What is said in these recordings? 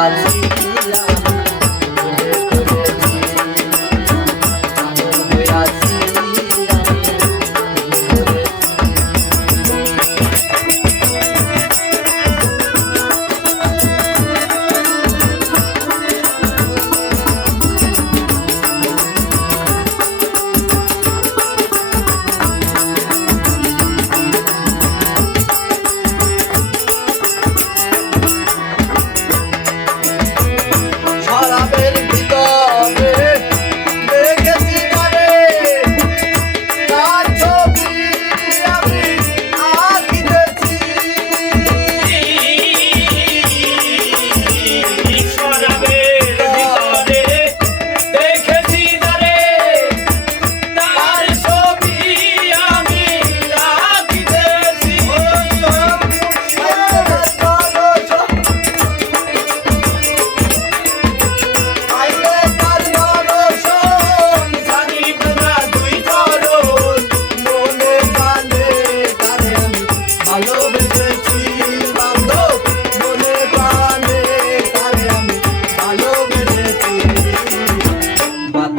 God's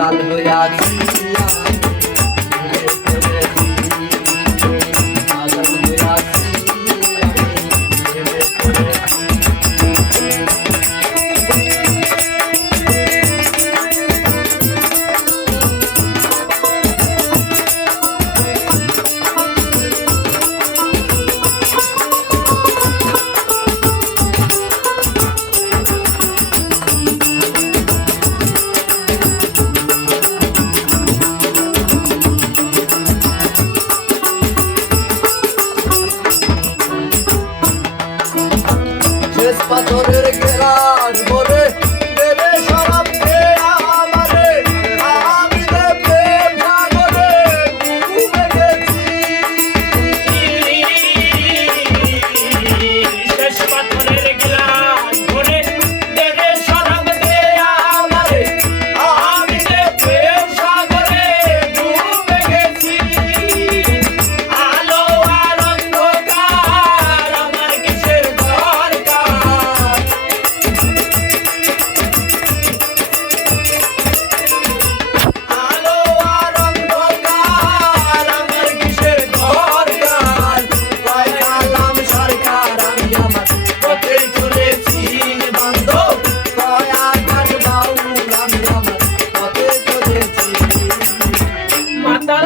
কাল হইয়াছি চাদরের গেলার বলে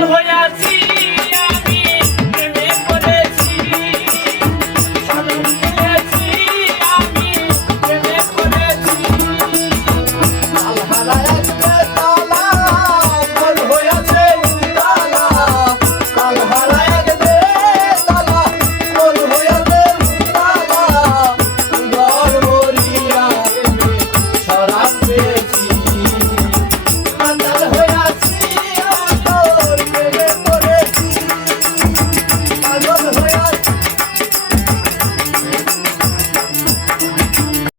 voy a